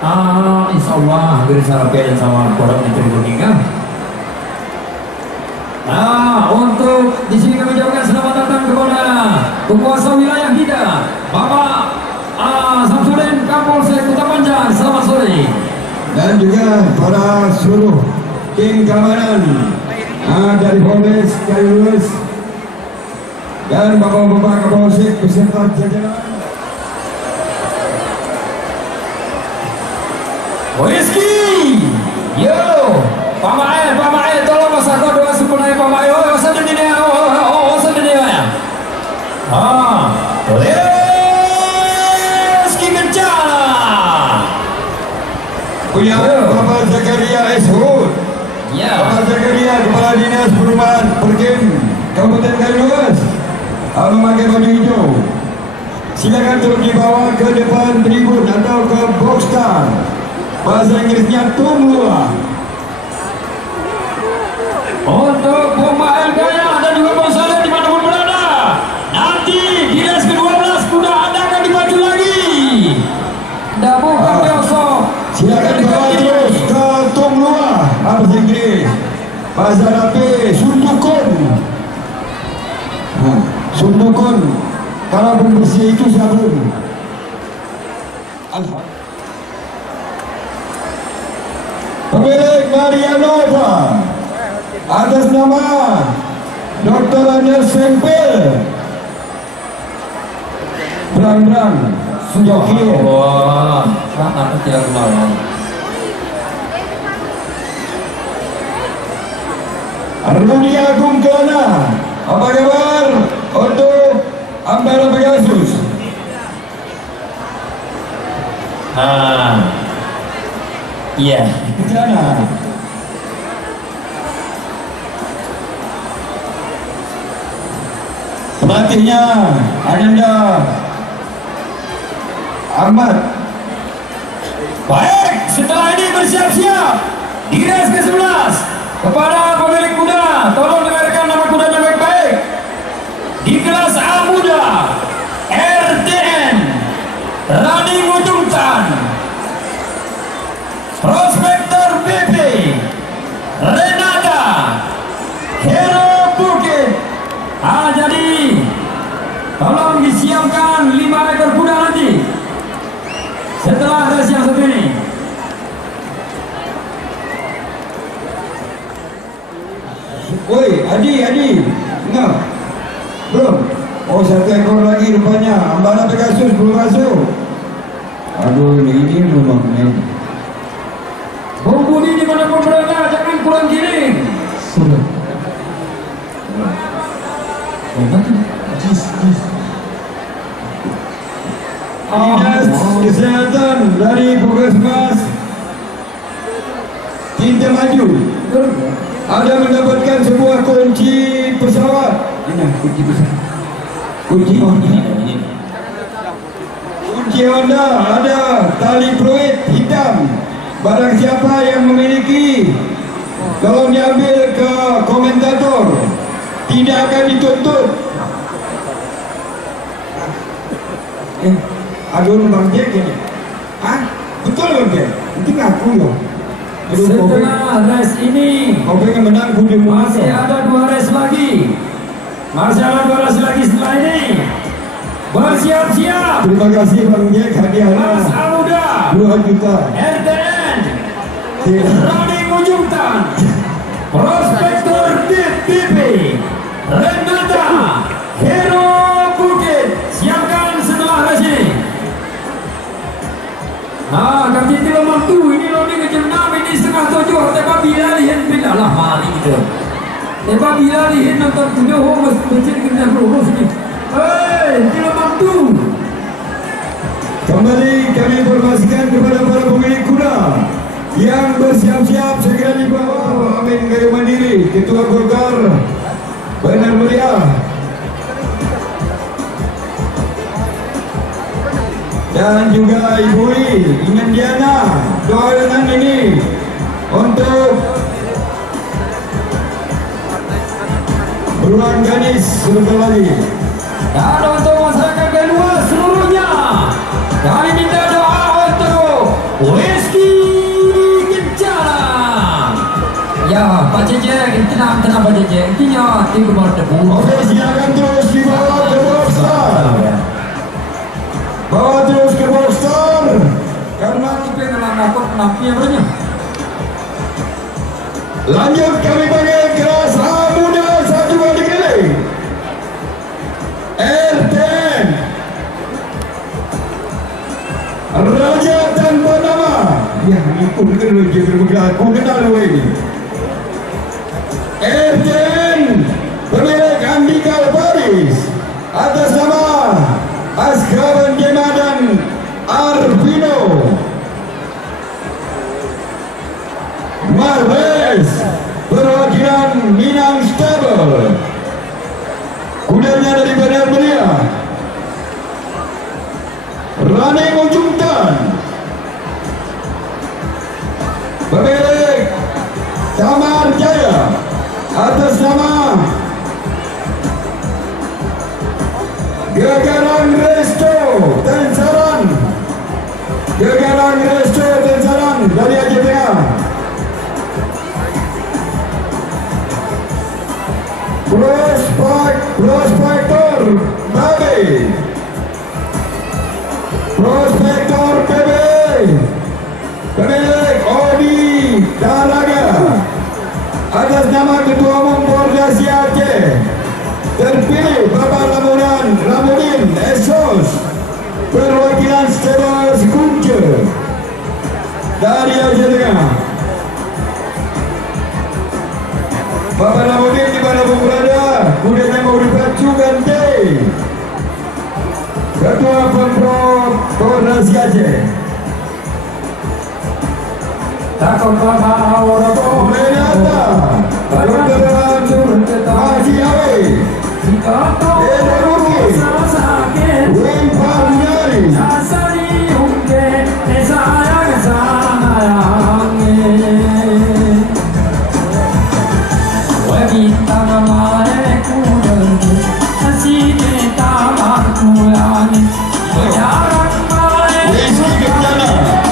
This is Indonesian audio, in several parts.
Insya Allah hampir sarapan dan sama korang yang terhubungkan. Untuk di sini kami ucapkan selamat datang kepada penguasa wilayah kita, Bapak Samsudin Kapolsek Kota Panjang. Selamat sore. Dan juga para seluruh tim keamanan dari Polres Kaliurus dan bapak-bapak Kapolsek beserta jajaran. Rizky, yo, Pak Mae, tolong mas aku doa sempurna Pak Mae. Oh, usah dunia, usah dunia ya. Rizky Kencana. Punya Bapak Zakaria S. Hud. Ya. Bapak Zakaria, Kepala Dinas Perumahan Perkim Kabupaten Kaliurus, memakai baju hijau. Silakan turut dibawa ke depan tribun atau ke box stand. Bahasa Inggrisnya tunggulah. Untuk pemain gaya dan juga Gonzalo dimanapun berada, nanti di race ke-12 kuda Anda akan dipacu lagi. Dah bukan besok. Silakan bawa terus ke tunggulah. Bahasa Inggris, bahasa Arabi, sundukun. Sundukun. Kalau pembersih itu sabun. Alhamdulillah. Pemilik Marianova atas nama Dr. Andes Sempil Berang-berang Sujokir. Wah, aku tidak kenal. Rudi Agung Kelana, apa kabar untuk Ambara Pegasus? Iya. Kelana. Pelatihnya Ananda Ahmad. Baik, setelah ini bersiap-siap di race ke-11. Kepada pemilik kuda, tolong dengarkan nama kudanya baik-baik. Di kelas A muda, RTN Running Ujungtan, Prospektor BP Renata Hero Bukit. Jadi tolong disiapkan 5 ekor kuda nanti setelah race yang satu ini. Woi, Adi, enggak, belum. Oh, 1 ekor lagi rupanya. Ambara Pegasus belum masuk. Aduh, ini belum masuk. Bung Budi dimanapun berada, jangan kurang giring. Sudah. Dinas Kesehatan dari Puskesmas Tinta Maju ada mendapatkan sebuah kunci pesawat. Ini kunci pesawat. Kunci Honda, ada tali fluid hitam. Barang siapa yang memiliki, tolong diambil ke komentator, tidak akan dituntut. Aduh, Bang Jack ini. Betul Bang Jack? Itu ngaku loh. Setelah race ini Kau pengen menang, gue masih ada 2 race lagi. Masih ada 2 race lagi setelah ini. Bersiap-siap. Terima kasih Bang Jack, hadiahnya Mas Amuda 2 juta. RTN Running Ujungtan, Prospektor DPP Renata Hero Bukit. Siapkan setelah race ini. Kami tidak mampu. Ini loading ke jam 6, ini setengah 7. Tapi bila lihat bila lah hari gitu. Tapi bila lihat nonton kuda homus macam kita lurus ni. Tidak mampu. Kembali kami informasikan kepada para pemilik kuda yang bersiap-siap segera dibawa Amin Gayu Mandiri, Ketua Golkar Benar Meriah, dan juga Ibu Ingen Diana. Doakan ini untuk berulang gadis sebentar lagi. Dan untuk masyarakat kedua seluruhnya, kami minta doa untuk Bapak Jeng, intinya tim kebal debu. Oke, silakan terus dibawa ke Boxstar. Bawa terus ke Boxstar. Karena Kita dalam nakut nampaknya bernya. lanjut kami panggil kelas A muda 1 kali kali. R10 Raja tanpa nama. Ya, ini pun kena bergerak. Aku kenal ini. R10 pemilik Andika Paris atas nama Askaran Jemadan Arvino. Marves perwakilan Minang Stable, kudanya dari Bandar Meriah. Rane Mojungtan pemilik Tamar Jaya atas nama Gagaran Resto Tensaran. Gagaran Resto Tensaran dari Aceh Tengah. Prospektor BB. Prospektor BB. Pemilik Odi Dalaga atas nama Ketua Umum Koordinasi Aceh terpilih Bapak Ramudin Esos perwakilan Stable Sekunce dari Aceh Tengah. Bapak Ramudin di mana pun berada, kudanya mau dipacu ganti. Ketua Pemprov Koordinasi Aceh. Takut bapak orang Menata Pertemuan Haji Awe sakit. Wing Pamjari Asari ungke, sayang sayang. Wajita namanya kudengi, asine tamakku yani. Berjarak main Rizky Kencana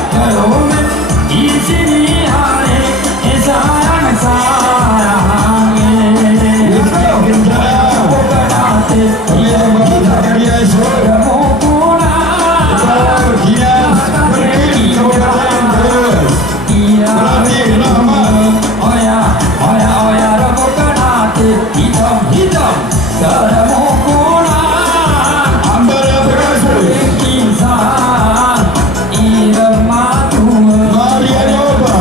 kalau di sini hari sayang sayang. Rizky Kencana Pemilik Bahasa Karya Esok Dinas Perkin Kabupaten Kalimantan Pelatih Rahmat Ambara Pegasus Maria Nova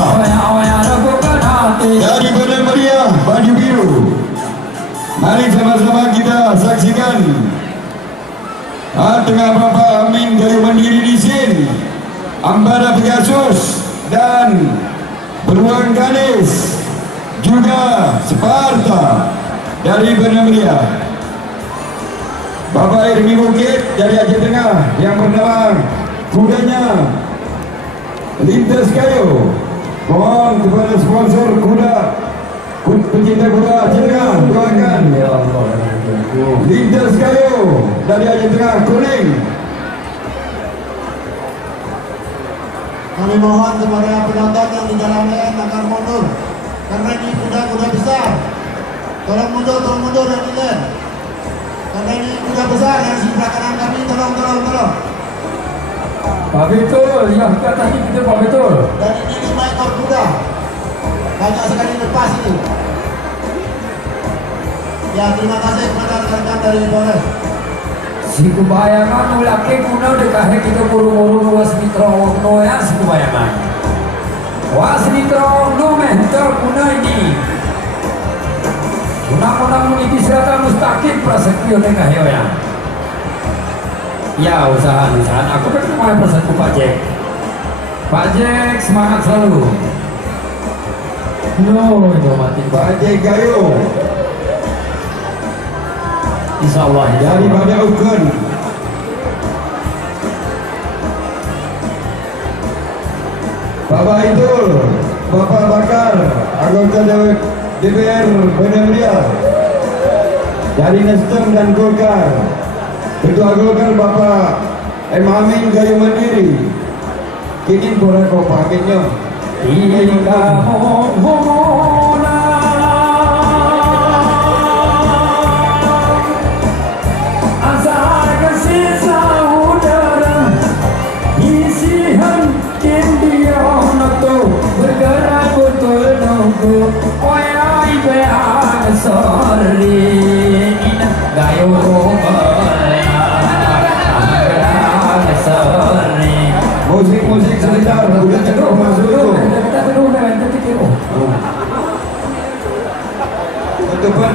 dari Bandar Meriah baju biru. Mari sama-sama kita saksikan tengah Bapak Amin Gayu Mandiri di sini, Ambara Pegasus dan Beruang Ganis juga Sparta dari Bandar Meriah. Bapak Irmi Bukit dari Aceh Tengah yang bernama kudanya Lintas Kayu. Mohon kepada sponsor kuda, pecinta kuda Aceh Tengah, doakan Lintas Kayu dari Aceh Tengah kuning. Kami mohon kepada penonton yang di dalam lain agar mundur karena ini kuda-kuda besar. Tolong mundur yang di lain. Karena ini kuda besar yang di sebelah kanan kami, tolong. Pak Betul, ya katanya kita Pak Betul. Dan ini 5 ekor kuda. Banyak sekali lepas itu. Ya, terima kasih kepada rekan-rekan dari Polres. Si kebayangan ulake kuna dekahe kita buru-buru was mitro no ya si kebayangan. Was mitro no mentor kuna ini. Kuna muniti serata mustaqim prasetyo dekahe ya. Ya usaha aku berterima kasih kepada Pak Jack. Pak Jack semangat selalu. No, itu mati Pak Jack Gayo Insya Allah dari Bandar Ukun. Bapak itu Bapak Bakar, anggota DPR Bandar Meriah dari Nasdem dan Golkar. Ketua Golkar Bapak Amin Gayu Mandiri. Kini boleh kau pakainya. Ika mohona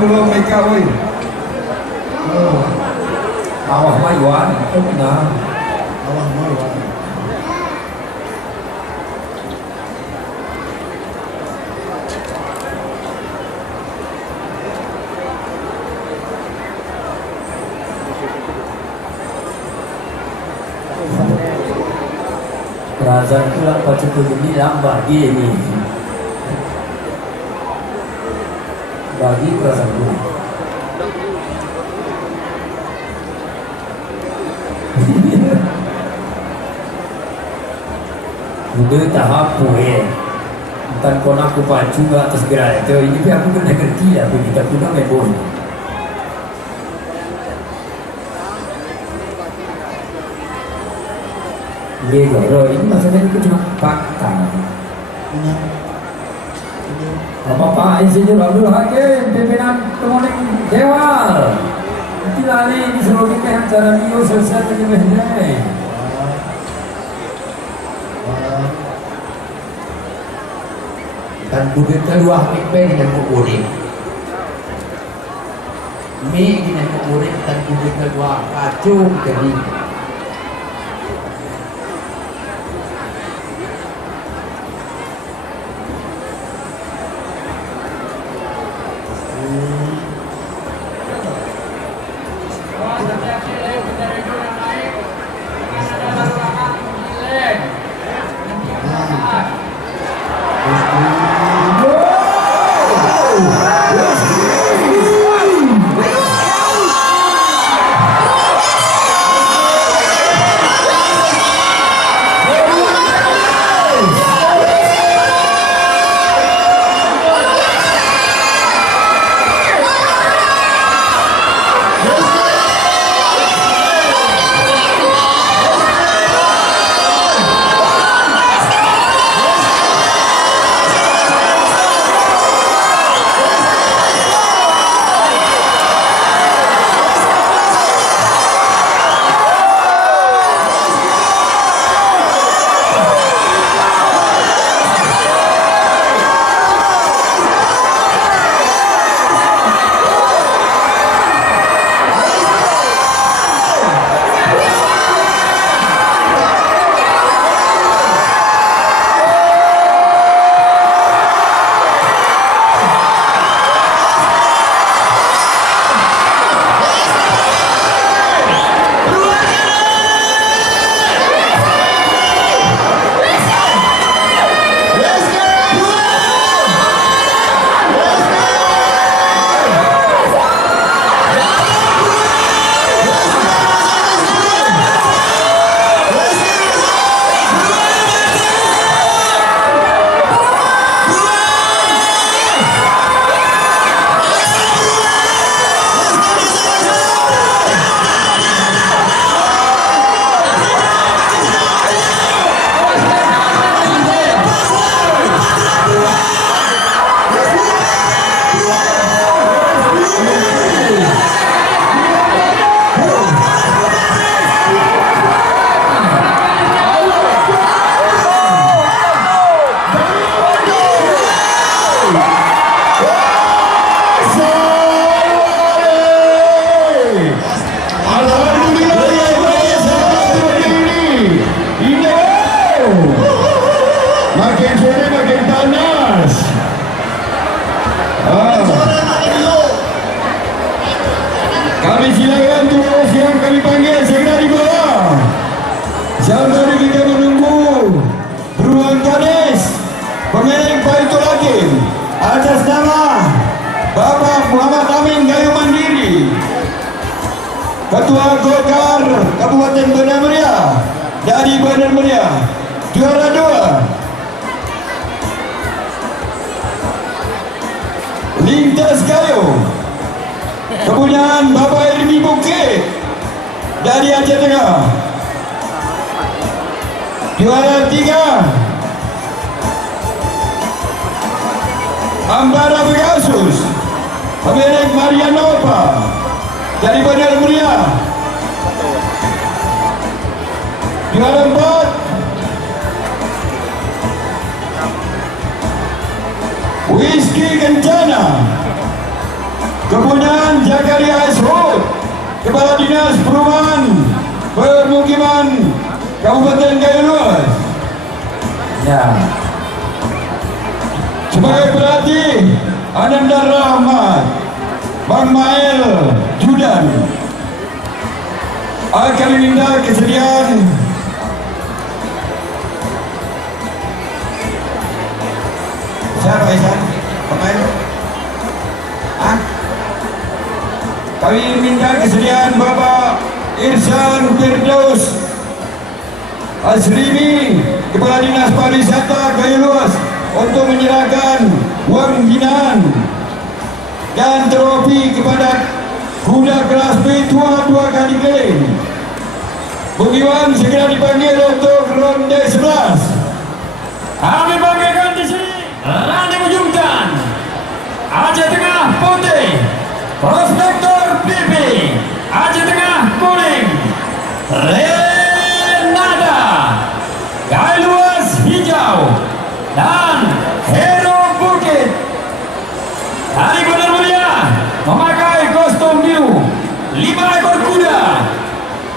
belum mereka woi. Bawah Mayuan, benar. Bawah mau. Kerajaan pula baca ini lambat gini. Bagi kerajaan pula. Udah tahap poe. Bukan kau nak kupat juga atas gerai itu. Ini pun aku kena kerti lah. Kita pun nak main bola. Dia goro ini maksudnya itu cuma fakta. Apa insinyur Abdul Hakim pimpinan Kemonik Dewal. Tidak ini disuruh kita acara Mio selesai penyembahnya. Dan kudu kedua mikpe dengan kukurik mie dengan kukurik dan kudu kedua kacung jadi Kami silakan tugas yang kami panggil segera dibawa. Sambil kita menunggu beruang Kades pemilik Baitul Hakim atas nama Bapak Muhammad Amin Gayo Mandiri, Ketua Golkar Kabupaten Bandar Meriah dari Bandar Meriah, juara 2 Lintas Gayo kepunyaan Bapak Irmi Bukit dari Aceh Tengah, juara 3 Ambara Pegasus pemilik Marianova dari Bandar Meriah, juara 4 Whisky Kencana Kepunyaan Zakaria Ashud, Kepala Dinas Perumahan Permukiman Kabupaten Gaya Luas. Ya. Sebagai pelatih Anandar Rahmat, Bang Mael Judan akan meminta kesediaan siapa Isan? Pemain? Hah? Kami minta kesediaan Bapak Irsan Firdaus Azrimi, Kepala Dinas Pariwisata Gaya Luas, untuk menyerahkan wang binaan dan trofi kepada kuda kelas B tua 2 kali keliling. Bung Iwan segera dipanggil untuk ronde 11. Kami panggilkan di sini Randy Ujungkan, Aceh Tengah Putih, Prospektor PP, Aceh Tengah Kuning, Renada, Gaya Luas Hijau, dan Hero Bukit. Hari Benar Mulia memakai kostum biru, 5 ekor kuda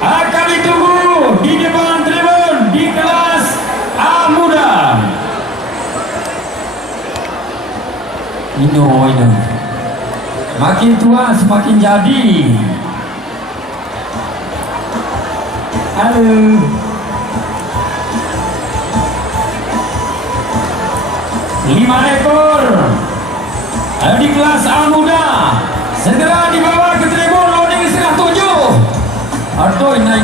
akan ditunggu di depan tribun di kelas A Muda. Ino. Makin tua semakin jadi. Halo. Lima ekor di kelas A Muda segera dibawa ke tribun loading setengah 7. Aduh, ina.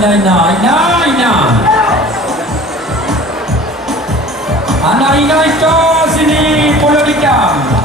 Anak ina itu sini polo dikam.